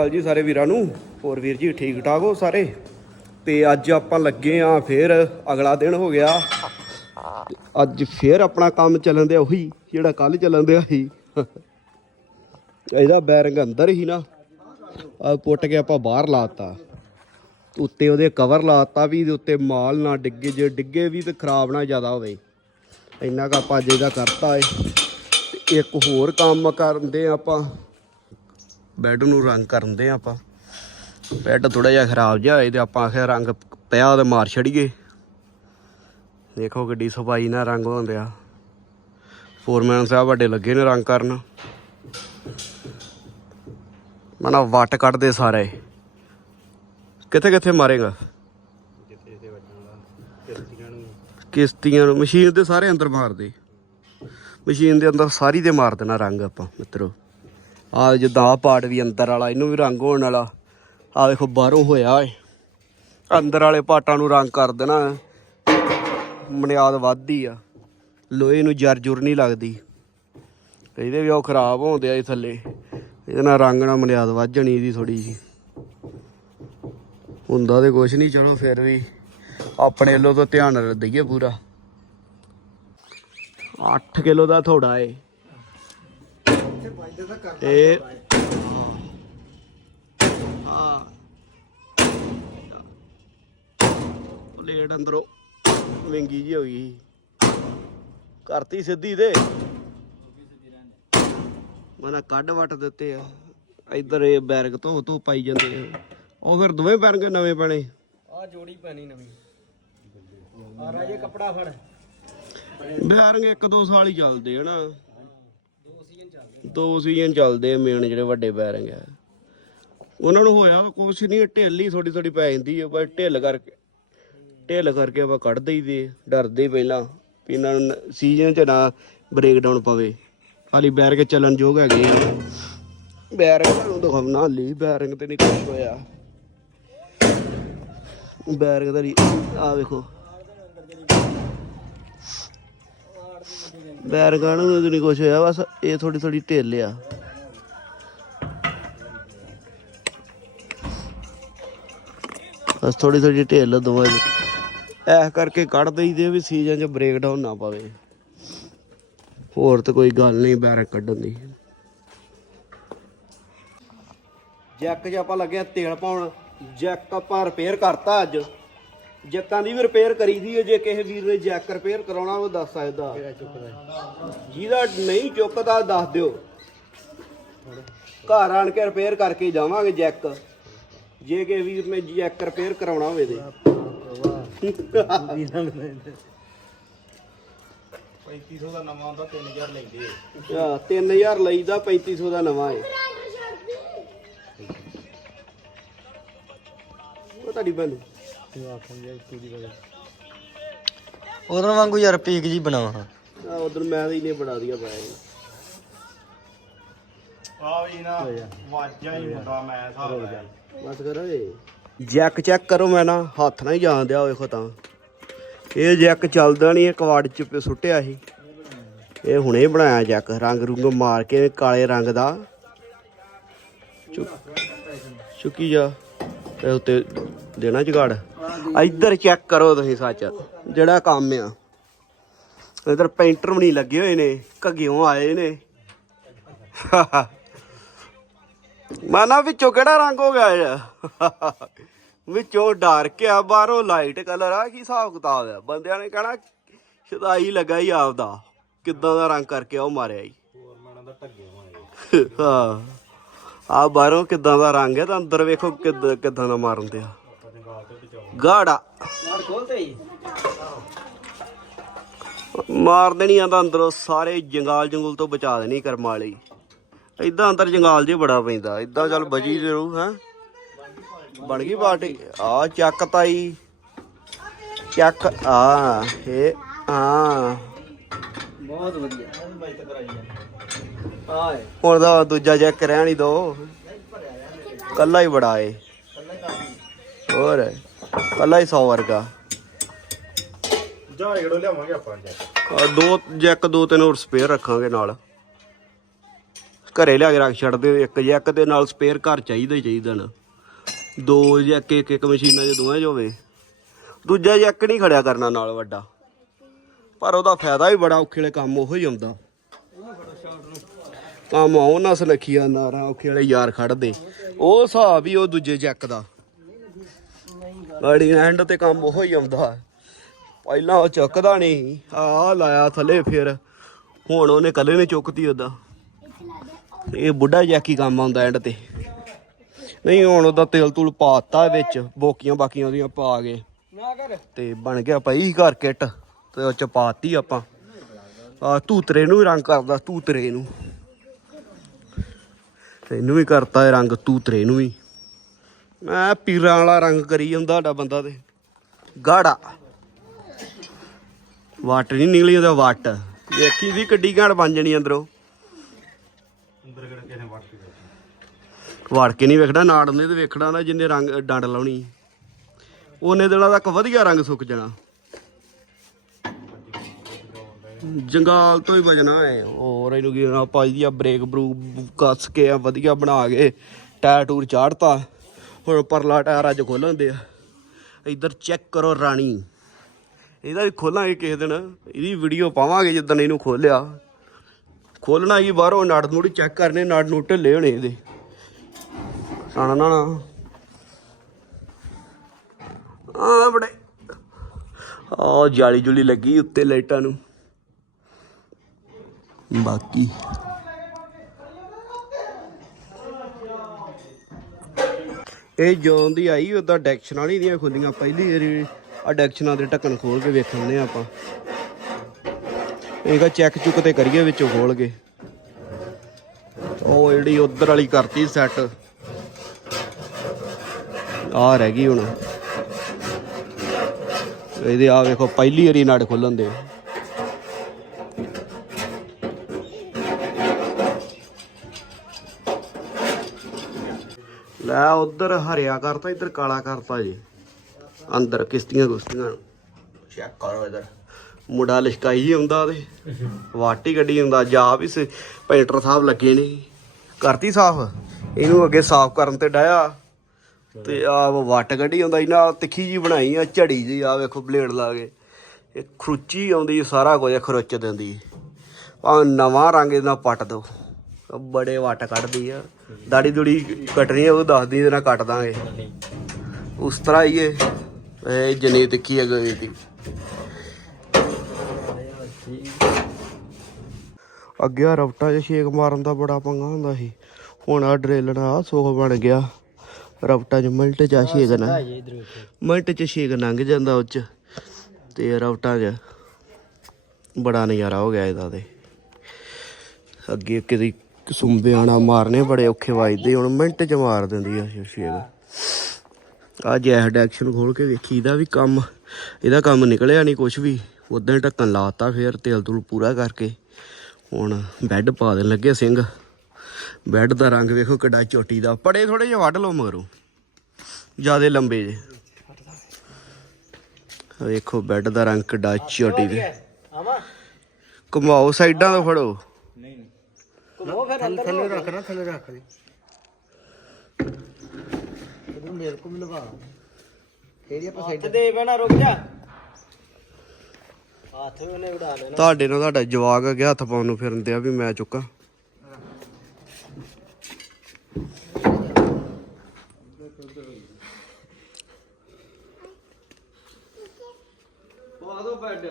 ਹਾਲ ਜੀ ਸਾਰੇ ਵੀਰਾਂ ਨੂੰ। ਹੋਰ ਵੀਰ ਜੀ, ਠੀਕ ਠਾਕ ਹੋ ਸਾਰੇ? ਤੇ ਅੱਜ ਆਪਾਂ ਲੱਗੇ ਆ ਫੇਰ, ਅਗਲਾ ਦਿਨ ਹੋ ਗਿਆ। ਅੱਜ ਫੇਰ ਆਪਣਾ ਕੰਮ ਚੱਲਣ ਦਿਆ ਉਹੀ, ਜਿਹੜਾ ਕੱਲ ਚੱਲਣ ਦਿਆ ਸੀ। ਇਹਦਾ ਬੈਰਿੰਗ ਅੰਦਰ ਹੀ ਨਾ। ਆ ਪੁੱਟ ਕੇ ਆਪਾਂ ਬਾਹਰ ਲਾਤਾ ਉੱਤੇ ਉਹਦੇ ਕਵਰ ਲਾਤਾ ਵੀ, ਦੇ ਉੱਤੇ ਮਾਲ ਨਾ ਡਿੱਗੇ, ਜੇ ਡਿੱਗੇ ਵੀ ਤੇ ਖਰਾਬ ਨਾ ਜ਼ਿਆਦਾ ਹੋਵੇ। ਇੰਨਾ ਕੁ ਆਪਾਂ ਅੱਜ ਇਹਦਾ ਕਰਤਾ ਏ। ਇੱਕ ਹੋਰ ਕੰਮ ਕਰਦੇ ਆ ਆਪਾਂ। ਬੈੱਡ ਨੂੰ ਰੰਗ ਕਰਨ ਦੇ ਆਪਾਂ। ਬੈੱਡ ਥੋੜਾ ਜਿਹਾ ਖਰਾਬ ਜਿਹਾ ਹੋਏ ਤੇ ਆਪਾਂ ਆਖਿਆ ਰੰਗ ਪਿਆ ਉਹਦੇ ਮਾਰ ਛੜੀਏ ਦੇਖੋ ਗੱਡੀ ਸਫ਼ਾਈ ਨਾਲ ਰੰਗ ਹੁੰਦੇ ਆ ਫੋਰਮੈਨ ਸਾਹਿਬ ਵੱਡੇ ਲੱਗੇ ਨੇ ਰੰਗ ਕਰਨ। ਮਨਾ ਵੱਟ ਕੱਢਦੇ ਸਾਰੇ। ਕਿੱਥੇ ਕਿੱਥੇ ਮਾਰੇਗਾ? ਕਿਸ਼ਤੀਆਂ ਨੂੰ, ਮਸ਼ੀਨ ਦੇ ਸਾਰੇ ਅੰਦਰ ਮਾਰਦੇ। ਮਸ਼ੀਨ ਦੇ ਅੰਦਰ ਸਾਰੀ ਦੇ ਮਾਰ ਦੇਣਾ ਰੰਗ ਆਪਾਂ, ਮਿੱਤਰੋ। ਆ ਜਿੱਦਾਂ ਆ ਪਾਰਟ ਵੀ ਅੰਦਰ ਵਾਲਾ, ਇਹਨੂੰ ਵੀ ਰੰਗ ਹੋਣ ਵਾਲਾ। ਆ ਵੇਖੋ, ਬਾਹਰੋਂ ਹੋਇਆ ਏ ਅੰਦਰ ਵਾਲੇ ਪਾਟਾਂ ਨੂੰ ਰੰਗ ਕਰ ਦੇਣਾ। ਮਨਿਆਦ ਵੱਧਦੀ ਆ। ਲੋਹੇ ਨੂੰ ਜਰ ਜੁਰ ਨਹੀਂ ਲੱਗਦੀ। ਇਹਦੇ ਵੀ ਉਹ ਖਰਾਬ ਹੁੰਦੇ ਆ ਇਹ ਥੱਲੇ। ਇਹਦੇ ਨਾਲ ਰੰਗ ਨਾਲ ਮਨਿਆਦ ਵੱਧ ਜਾਣੀ ਇਹਦੀ ਥੋੜੀ ਜੀ ਹੁੰਦਾ ਤੇ ਕੁਛ ਨਹੀਂ, ਚਲੋ ਫਿਰ ਵੀ ਆਪਣੇ ਵੱਲੋਂ ਤਾਂ ਧਿਆਨ ਦਈਏ ਪੂਰਾ। 8 ਕਿਲੋ ਦਾ ਥੋੜਾ ਏ। ਇਹ ਆ ਪਲੇਟ ਅੰਦਰੋਂ ਵਿੰਗੀ ਜੀ ਹੋ ਗਈ ਕਰਤੀ ਸਿੱਧੀ ਤੇ। ਮਨਾ ਕੱਢ ਵਟ ਦਿੱਤੇ ਆ। ਇੱਧਰ ਇਹ ਬੈਰਗ ਧੋ ਧੋ ਪਾਈ ਜਾਂਦੇ ਆ। ਉਹ ਫਿਰ ਦੋਵੇਂ ਬੈਰਗ ਨਵੇਂ ਪੈਣੇ? ਆ ਜੋੜੀ ਪੈਣੀ ਨਵੀਂ। ਆ ਰਾਜੇ ਕਪੜਾ ਫੜ। ਬੈਰਗ ਇੱਕ ਦੋ ਸਾਲ ਹੀ ਚੱਲਦੇ ਹਨਾ ਦੋ ਸੀਜ਼ਨ ਚੱਲਦੇ ਮੇਨ ਜਿਹੜੇ ਵੱਡੇ ਬੈਰਿੰਗ ਹੈ ਉਹਨਾਂ ਨੂੰ ਹੋਇਆ ਕੁਛ ਨਹੀਂ ਢਿੱਲ ਹੀ ਥੋੜੀ ਥੋੜੀ ਪੈ ਜਾਂਦੀ ਹੈ ਪਰ ਢਿੱਲ ਕਰਕੇ ਢਿੱਲ ਕਰਕੇ ਆਪਾਂ ਕੱਢ ਦਈਦੇ ਆ, ਡਰਦੇ ਪਹਿਲਾਂ ਵੀ ਇਹਨਾਂ ਨੂੰ ਸੀਜ਼ਨ ਚ ਨਾ ਬ੍ਰੇਕ ਡਾਊਨ ਪਵੇ। ਹਾਲੀ ਬੈਰਿੰਗ ਚੱਲਣ ਯੋਗ ਹੈਗੇ ਆ। ਬੈਰਿੰਗ ਤੁਹਾਨੂੰ ਦਿਖਾਉਣਾ ਹਾਲੀ ਬੈਰਿੰਗ ਤੇ ਨਹੀਂ ਕੁਛ ਹੋਇਆ। ਬੈਰਿੰਗ ਦਾ ਆ ਵੇਖੋ। ਬੈਰਗਾਂ ਨੂੰ ਨਹੀਂ ਕੁਛ ਹੋਇਆ, ਬਸ ਇਹ ਥੋੜੀ ਥੋੜੀ ਢਿੱਲ ਆ। ਬਸ ਥੋੜੀ ਥੋੜੀ ਢਿੱਲ ਦੋਵਾਂ ਦੀ। ਐਸ ਕਰਕੇ ਕੱਢ ਦਈਦੇ ਵੀ ਸੀਜ਼ਨ 'ਚ ਬ੍ਰੇਕ ਡਾਊਨ ਨਾ ਪਵੇ। ਹੋਰ ਤਾਂ ਕੋਈ ਗੱਲ ਨਹੀਂ ਬੈਰਕ ਕੱਢਣ ਦੀ। ਜੈਕ 'ਚ ਆਪਾਂ ਲੱਗਿਆ ਤੇਲ ਪਾਉਣ। ਜੈਕ ਆਪਾਂ ਰਿਪੇਅਰ ਕਰਤਾ ਅੱਜ। ਜੈਕਾਂ ਦੀ ਵੀ ਰਿਪੇਅਰ ਕਰੀ ਦੀ ਜੇ ਕਿਸੇ ਵੀਰ ਨੇ ਜੈਕ ਰਿਪੇਅਰ ਕਰਾਉਣਾ ਉਹ ਦੱਸ ਸਕਦਾ। ਜਿਹਦਾ ਨਹੀਂ ਚੁੱਕਦਾ ਦੱਸ ਦਿਓ। ਘਰ ਆਣ ਕੇ ਰਿਪੇਅਰ ਕਰਕੇ ਜਾਵਾਂਗੇ ਜੈਕ ਜੇ ਕੇ ਵੀਰ ਨੇ ਜੈਕ ਰਿਪੇਅਰ ਕਰਾਉਣਾ ਹੋਵੇ ਤੇ। 3500 ਦਾ ਨਵਾਂ ਆਉਂਦਾ 3000 ਲੈਂਦੇ ਆ। 3000 ਲਈਦਾ 3500 ਦਾ ਨਵਾਂ ਹੈ ਉਹ ਤੁਹਾਡੀ ਭੈਣ ਉਹਨਾਂ ਵਾਂਗੂ ਯਾਰ ਪੀਕ ਜੀ ਬਣਾਵਾ। ਆ ਉਧਰ ਮੈਂ ਤਾਂ ਇਹਨੇ ਬਣਾ ਦਿਆ ਪਾਇਆ ਆ ਵੀ ਨਾ ਵਾਜਾ ਹੀ ਮੁੰਡਾ ਮੈਂ ਹਿਸਾਬ ਬਸ ਕਰੋ ਏ ਜੈਕ ਚੈੱਕ ਕਰੋ ਮੈਂ ਨਾ ਹੱਥ ਨਾਲ ਹੀ ਜਾਣ ਦਿਆ ਵੇਖੋ ਤਾਂ। ਇਹ ਜੈਕ ਚੱਲਦਾ ਨਹੀਂ ਇਹ ਕਵਾੜ ਚ ਪ- ਸੁੱਟਿਆ ਸੀ। ਇਹ ਹੁਣੇ ਬਣਾਇਆ ਜੈਕ ਰੰਗ ਰੁੰਗ ਮਾਰ ਕੇ ਕਾਲੇ ਰੰਗ ਦਾ। ਚੁ- ਚੁੱਕੀ ਜਾ। ਤੇ ਉੱਤੇ ਦੇਣਾ ਜਗਾੜ? ਇੱਧਰ ਚੈੱਕ ਕਰੋ ਤੁਸੀਂ ਸੱਚ। ਜਿਹੜਾ ਕੰਮ ਆ। ਇੱਧਰ ਪੈਂਟਰ ਵੀ ਨਹੀਂ ਲੱਗੇ ਹੋਏ ਨੇ ਘੱਗਿਓਂ ਆਏ ਨੇ। ਮਾਨਾ ਵਿੱਚੋਂ ਕਿਹੜਾ ਰੰਗ ਹੋ ਗਿਆ ਇਹ? ਵਿੱਚੋਂ ਡਾਰਕ ਆ ਬਾਹਰੋਂ ਲਾਈਟ ਕਲਰ ਆ ਕੀ ਹਿਸਾਬ ਕਿਤਾਬ ਆ? ਬੰਦਿਆਂ ਨੇ ਕਹਿਣਾ ਸ਼ਦਾਈ ਲੱਗਾ ਹੀ ਆਪਦਾ। ਕਿੱਦਾਂ ਦਾ ਰੰਗ ਕਰਕੇ ਉਹ ਮਾਰਿਆ ਜੀ ਫੋਰਮੈਨਾਂ ਦਾ ਢੱਗੇ ਹੋਏ ਹਾਂ। ਆ ਬਾਹਰੋਂ ਕਿੱਦਾਂ ਦਾ ਰੰਗ ਹੈ ਤਾਂ ਅੰਦਰ ਵੇਖੋ ਕਿੱਦਾਂ ਕਿੱਦਾਂ ਦਾ ਮਾਰਨ ਤੇ ਗਾੜਾ। ਮਾਰ ਖੋਲਤੇ ਹੀ ਮਾਰ ਅੰਦਰੋਂ ਸਾਰੇ ਜੰਗਾਲ ਜੰਗੁਲ ਤੋਂ ਬਚਾ ਦੇਣੀ ਕਰਮ ਵਾਲੀ। ਇਦਾਂ ਅੰਦਰ ਜੰਗਾਲ ਜੇ ਬੜਾ ਪੈਂਦਾ ਇਦਾਂ ਚੱਲ ਬਚੀ ਦੇ ਰਹੂ ਬਣ ਗਈ ਪਾਰਟੀ। ਆ ਚੱਕ ਤਾਈ। ਚੱਕ, ਆ, ਇਹ ਆ ਬਹੁਤ ਵਧੀਆ। ਆਏ। ਹੁਣ ਦਾ ਦੂਜਾ ਚੈੱਕ ਰਹਿਣ ਹੀ ਦੋ। ਕੱਲਾ ਹੀ ਬੜਾ ਏ। ਹੋਰ ਕੱਲਾ ਹੀ 100 ਵਰਗਾ। ਜਾ ਰੇੜੋ ਲਿਆਵਾਂਗੇ ਆਪਾਂ ਜੀ ਆ ਦੋ ਜੈਕ ਦੋ ਤਿੰਨ ਹੋਰ ਸਪੇਅਰ ਰੱਖਾਂਗੇ ਨਾਲ। ਘਰੇ ਲਿਆ ਕੇ ਰੱਖ ਛੱਡਦੇ ਇੱਕ ਜੈਕ ਦੇ ਨਾਲ ਸਪੇਅਰ ਘਰ ਚਾਹੀਦਾ ਹੀ ਚਾਹੀਦਾ ਨਾ। ਦੋ ਜੈਕ ਇੱਕ ਇੱਕ ਮਸ਼ੀਨਾਂ 'ਚ ਦੋਵੇਂ ਹੋਵੇ। ਦੂਜਾ ਜੈਕ ਨਹੀਂ ਖੜਿਆ ਕਰਨਾ ਨਾਲ ਵੱਡਾ। ਪਰ ਉਹਦਾ ਫਾਇਦਾ ਵੀ ਬੜਾ ਔਖੇ ਵਾਲੇ ਕੰਮ ਉਹੋ ਹੀ ਆਉਂਦਾ। ਕੰਮ ਉਹਨਾਂ ਸੁਨੱਖੀਆਂ ਨਾਰਾਂ ਔਖੇ ਵਾਲੇ ਯਾਰ ਖੜਦੇ। ਉਹ ਹਿਸਾਬ ਹੀ ਉਹ ਦੂਜੇ ਜੈਕ ਦਾ। ਗਾੜੀ ਐਂਡ ਤੇ ਕੰਮ ਉਹੋ ਹੀ ਆਉਂਦਾ। ਪਹਿਲਾਂ ਉਹ ਚੁੱਕਦਾ ਨਹੀਂ ਆ ਲਾਇਆ ਥੱਲੇ ਫਿਰ। ਹੁਣ ਉਹਨੇ ਕੱਲੇ ਨੇ ਚੁੱਕਤੀ ਉਹਦਾ। ਇਹ ਬੁੱਢਾ ਜੈਕੀ ਕੰਮ ਆਉਂਦਾ ਐਂਡ ਤੇ। ਨਹੀਂ, ਹੁਣ ਉਹਦਾ ਤੇਲ ਤੂਲ ਪਾਤਾ ਵਿੱਚ, ਬੋਕੀਆਂ ਬਾਕੀਆਂ ਉਹਦੀਆਂ ਪਾ ਕੇ। ਤੇ ਬਣ ਗਿਆ ਪਈ ਘਰ ਕਿੱਟ, ਤੇ ਉਹ ਚ ਪਾਤੀ ਆਪਾਂ। ਆ ਧੂਤਰੇ ਨੂੰ ਰੰਗ ਕਰਦਾ, ਧੂਤਰੇ ਨੂੰ। ਤੇ ਇਹਨੂੰ ਵੀ ਕਰਤਾ ਇਹ ਰੰਗ ਧੂਤਰੇ ਨੂੰ ਵੀ। ਮੈਂ ਪੀਰਾਂ ਵਾਲਾ ਰੰਗ ਕਰੀ ਜਾਂਦਾ ਸਾਡਾ ਬੰਦਾ ਤੇ। ਗਾੜਾ। ਵਾਟ ਨਹੀਂ ਨਿਕਲੀ ਉਹਦਾ ਵਾਟ। ਵੇਖੀ ਵੀ ਕੱਡੀ ਘਾੜ ਬਣ ਜਣੀ ਅੰਦਰੋਂ। ਅੰਦਰ ਕਿਹੜਾ ਕਿਸੇ ਨੇ ਵੜ ਕੇ ਵੜ ਕੇ ਨਹੀਂ ਵੇਖਣਾ ਨਾੜ ਨੇ ਤੇ ਵੇਖਣਾ ਨਾ ਜਿੰਨੇ ਰੰਗ ਡੰਡ ਲਾਉਣੀ। ਉਹਨੇ ਦਿਨਾਂ ਤੱਕ ਵਧੀਆ ਰੰਗ ਸੁੱਕ ਜਾਣਾ। ਜੰਗਾਲ ਤੋਂ ਹੀ ਬਚਣਾ ਹੈ। ਹੋਰ ਇਹਨੂੰ ਕੀ ਨਾ ਪਾਈ ਆ ਬ੍ਰੇਕ ਬਰੂਕ ਕੱਸ ਕੇ ਆ, ਵਧੀਆ ਬਣਾ ਕੇ ਟਾਇਰ ਟੂਰ ਚਾੜਤਾ। ਹੁਣ ਪਰਲਾ ਟਾਇਰ ਅੱਜ ਖੋਲਣ ਦੇ ਆ ਇੱਧਰ ਚੈੱਕ ਕਰੋ ਰਾਣੀ। ਇਹਦਾ ਵੀ ਖੋਲਾਂਗੇ ਕਿਸੇ ਦਿਨ। ਇਹਦੀ ਵੀਡੀਓ ਪਾਵਾਂਗੇ ਜਿੱਦਣ ਇਹਨੂੰ ਖੋਲਿਆ। ਖੋਲਣਾ ਹੀ ਬਾਹਰੋਂ ਨੜ ਨੂੜ ਚੈੱਕ ਕਰਨੇ ਨੜ ਨੂੰ ਢਿੱਲੇ ਹੋਣੇ ਇਹਦੇ। ਸਾਣਾ ਨਾ ਨਾ ਆ ਬੜੇ। ਆ ਜਾਲੀ ਜੁਲੀ ਲੱਗੀ ਉੱਤੇ ਲਾਈਟਾਂ ਨੂੰ। ਬਾਕੀ। ਇਹ ਜੋਨ ਦੀ ਆਈ ਉਹਦਾ ਡੈਕਸ਼ਨਾਂ ਨਹੀਂ ਦੀਆਂ ਖੁੱਲੀਆਂ। ਪਹਿਲੀ ਵਾਰੀ ਆ ਡੈਕਸ਼ਨਾਂ ਦੇ ਢੱਕਣ ਖੋਲ ਕੇ ਵੇਖਣਦੇ ਆਪਾਂ। ਇਹਦਾ ਚੈੱਕ ਚੁੱਕ ਤੇ ਕਰੀਏ, ਵਿੱਚੋਂ ਖੋਲ ਕੇ। ਉਹ ਜਿਹੜੀ ਉਧਰ ਵਾਲੀ ਕਰਤੀ ਸੈੱਟ ਆ ਰਹਿ ਗਈ ਹੁਣ। ਇਹਦੇ ਆ ਵੇਖੋ, ਪਹਿਲੀ ਵਾਰੀ ਨੜ ਖੁੱਲਣ ਦੇ। ਲੈ ਉਧਰ ਹਰਿਆ ਕਰਤਾ ਇੱਧਰ ਕਾਲਾ ਕਰਤਾ ਜੀ। ਅੰਦਰ ਕਿਸ਼ਤੀਆਂ ਕੁਸ਼ਤੀਆਂ ਚੈੱਕ ਕਰੋ ਇਧਰ। ਮੁੰਡਾ ਲਿਸ਼ਕਾਈ ਹੀ ਹੁੰਦਾ ਤੇ ਵਾਟੀ ਗੱਡੀ ਹੁੰਦਾ ਜਾ ਵੀ ਸ- ਪੈਂਟਰ ਸਾਹਿਬ ਲੱਗੇ ਨੇ। ਕਰਤੀ ਸਾਫ਼? ਇਹਨੂੰ ਅੱਗੇ ਸਾਫ਼ ਕਰਨ ਤੇ ਡਾਇਆ ਤੇ ਆ ਵੱਟ ਗੱਡੀ ਹੁੰਦਾ ਇਹਨਾਂ ਤਿੱਖੀ ਜੀ ਬਣਾਈ ਆ ਝੜੀ ਜੀ ਆ ਵੇਖੋ ਬਲੇਡ ਲਾ ਕੇ। ਇਹ ਖਰੁੱਚੀ ਆਉਂਦੀ ਸਾਰਾ ਕੁਝ ਖਰੁੱਚ ਦਿੰਦੀ ਆ। ਨਵਾਂ ਰੰਗ ਇਹਦਾ ਪੱਟ ਦੋ। ਬੜੇ ਵੱਟ ਕੱਢਦੀ ਆ। ਦਾੜੀ ਦੂੜੀ ਕੱਟਣੀ ਆ ਉਹ ਦੱਸਦੀ ਇਹਦੇ ਨਾਲ ਕੱਟ ਦਾਂਗੇ। ਉਸ ਤਰ੍ਹਾਂ ਹੀ ਇਹ ਇਹ ਜਨੇ ਤਿੱਖੀ ਆ ਗਈ ਦੀ। ਅੱਗੇ ਆ ਰਫਟਾਂ 'ਚ ਛੇਕ ਮਾਰਨ ਦਾ ਬੜਾ ਪੰਗਾ ਹੁੰਦਾ ਸੀ। ਹੁਣ ਆ ਡਰੇਲ ਨਾਲ ਸੁੱਖ ਬਣ ਗਿਆ। ਰਫਟਾਂ 'ਚ ਮਿੰਟ 'ਚ ਆ ਛੇਕ ਨਾ ਮਿੰਟ 'ਚ ਛੇਕ ਲੰਘ ਜਾਂਦਾ ਉਹ 'ਚ। ਤੇ ਰਫਟਾਂ 'ਚ ਬੜਾ ਨਜ਼ਾਰਾ ਹੋ ਗਿਆ ਇਹਦਾ ਤੇ। ਅੱਗੇ ਕਿਤੇ ਸੁੰਬਿਆਣਾ ਮਾਰਨੇ ਬੜੇ ਔਖੇ ਵੱਜਦੇ, ਹੁਣ ਮਿੰਟ 'ਚ ਮਾਰ ਦਿੰਦੀ ਆ ਛੇਕ ਆ ਜੈਸ ਡੈਕਸ਼ਨ ਖੋਲ ਕੇ ਵੇਖੀ, ਇਹਦਾ ਵੀ ਕੰਮ, ਇਹਦਾ ਕੰਮ ਨਿਕਲਿਆ ਨਹੀਂ ਕੁਝ ਵੀ। ਉਦਾਂ ਹੀ ਢੱਕਣ ਲਾਤਾ ਫੇਰ, ਤੇਲ ਤੂਲ ਪੂਰਾ ਕਰਕੇ। ਹੁਣ ਬੈੱਡ ਪਾ ਦੇਣ ਲੱਗੇ ਸਿੰਘ। ਬੈੱਡ ਦਾ ਰੰਗ ਵੇਖੋ ਕਿੱਡਾ ਚੋਟੀ ਦਾ, ਪੜੇ ਥੋੜੇ ਜਿਹਾ ਵੱਢ ਲਓ ਮਗਰੋਂ। ਜਿਆਦੇ ਲੰਬੇ ਜੇ। ਵੇਖੋ, ਬੈੱਡ ਦਾ ਰੰਗ ਕਿੱਡਾ ਚੋਟੀ ਦੇ। ਆਵਾ ਘੁਮਾਓ ਸਾਈਡਾਂ ਤੋਂ ਫੜੋ। ਘੁੰਮੋ ਫਿਰ ਅੰਦਰ ਥੱਲੇ ਰੱਖਣਾ ਥੱਲੇ ਰੱਖ ਦੇ। ਤੂੰ ਮੇਰੇ ਕੋਲ ਵੀ ਲਗਾ ਫੇਰ ਆਪਾਂ ਸਾਈਡ ਦੇ ਬਣਾ ਰੁਕ ਜਾ। ਹੱਥ ਉਹਨੇ ਉਡਾ ਲੈਣਾ ਤੁਹਾਡੇ ਨਾਲ ਤੁਹਾਡਾ ਜਵਾਕ ਅੱਗੇ ਹੱਥ ਪਾਉਣ ਨੂੰ ਫਿਰਨ ਦਿਆ ਵੀ ਮੈਂ ਚੁੱਕਾਂ। ਪਵਾ ਦੋ ਬੈੱਡ।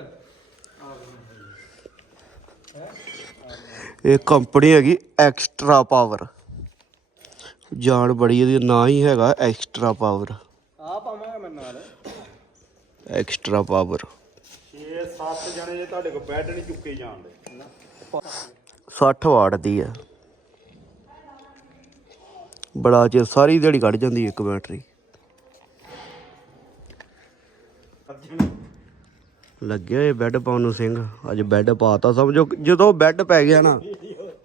ਇਹ ਕੰਪਨੀ ਹੈਗੀ ਐਕਸਟਰਾ ਪਾਵਰ। ਜਾਣ ਬੜੀ ਇਹਦੀ ਨਾਂ ਹੀ ਹੈਗਾ ਐਕਸਟਰਾ ਪਾਵਰ। ਆ ਪਾਵਾਂਗਾ ਮੈਂ ਨਾਲ। Extra power. 6-7 ਜਣੇ ਜੇ ਤੁਹਾਡੇ ਕੋਲ ਬੈੱਡ ਨਹੀਂ ਚੁੱਕੇ ਜਾਣਦੇ 60 ਵਾਟ ਦੀ ਆ। ਬੜਾ ਚਿਰ ਸਾਰੀ ਦਿਹਾੜੀ ਕੱਢ ਜਾਂਦੀ ਇੱਕ ਬੈਟਰੀ। ਲੱਗਿਆ ਇਹ ਬੈੱਡ ਪਾਉਣ ਨੂੰ ਸਿੰਘ। ਅੱਜ ਬੈੱਡ ਪਾਤਾ, ਸਮਝੋ, ਜਦੋਂ ਬੈੱਡ ਪੈ ਗਿਆ ਨਾ,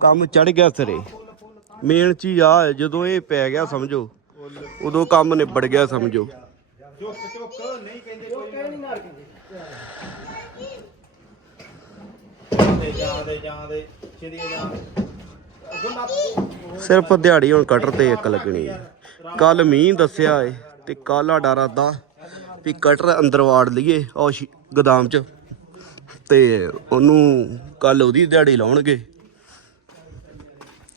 ਕੰਮ ਚੜ ਗਿਆ ਸਿਰੇ। ਮੇਨ ਚੀਜ਼ ਆ, ਜਦੋਂ ਇਹ ਪੈ ਗਿਆ, ਸਮਝੋ, ਉਦੋਂ ਕੰਮ ਨਿਬੜ ਗਿਆ, ਸਮਝੋ। ਚੁੱਕ ਚੁੱਕ ਨਹੀਂ ਕਹਿੰਦੇ ਕੋਈ ਜਾਂਦੇ ਜਾਂਦੇ ਛੇਦੀ ਜਾਂਦੇ ਸਿਰਫ ਦਿਹਾੜੀ ਹੁਣ ਕਟਰ ਤੇ ਇੱਕ ਲੱਗਣੀ ਕੱਲ ਮੀਂਹ ਦੱਸਿਆ ਏ, ਤੇ ਕੱਲ ਸਾਡਾ ਇਰਾਦਾ ਵੀ ਕਟਰ ਅੰਦਰ ਵਾੜ ਲਈਏ ਉਹ ਸ਼ੀ- ਗੋਦਾਮ 'ਚ। ਤੇ ਉਹਨੂੰ ਕੱਲ ਉਹਦੀ ਦਿਹਾੜੀ ਲਾਉਣਗੇ।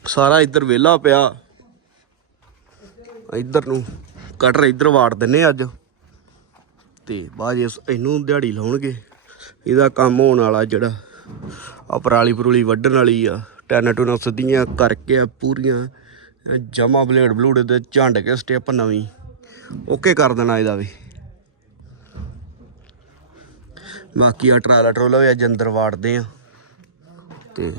ਸਾਰਾ ਇੱਧਰ ਵਿਹਲਾ ਪਿਆ। ਇੱਧਰ ਨੂੰ ਕਟਰ ਇੱਧਰ ਵਾੜ ਦਿੰਨੇ ਅੱਜ। ਤੇ ਬਾਅਦ ਇਸ ਇਹਨੂੰ ਦਿਹਾੜੀ ਲਾਉਣਗੇ। ਇਹਦਾ ਕੰਮ ਹੋਣ ਵਾਲਾ ਜਿਹੜਾ ਆ ਪਰਾਲੀ ਪਰੂਲੀ ਵੱਢਣ ਵਾਲੀ ਆ। ਟੈਨਾਂ ਟੂਨਾ ਸਿੱਧੀਆਂ ਕਰਕੇ ਆ ਪੂਰੀਆਂ। ਜਮਾ ਬਲੇਡ ਬਲੂਡ ਤੇ ਝੰਡ ਕੇ ਸਟੈਪ ਨਵੀਂ। ਓਕੇ ਕਰ ਦੇਣਾ ਇਹਦਾ ਵੀ। ਬਾਕੀ ਆ ਟਰਾਲਾ ਟਰੋਲਾ ਵੀ ਅੱਜ ਅੰਦਰ ਵਾੜਦੇ ਆ। ਤੇ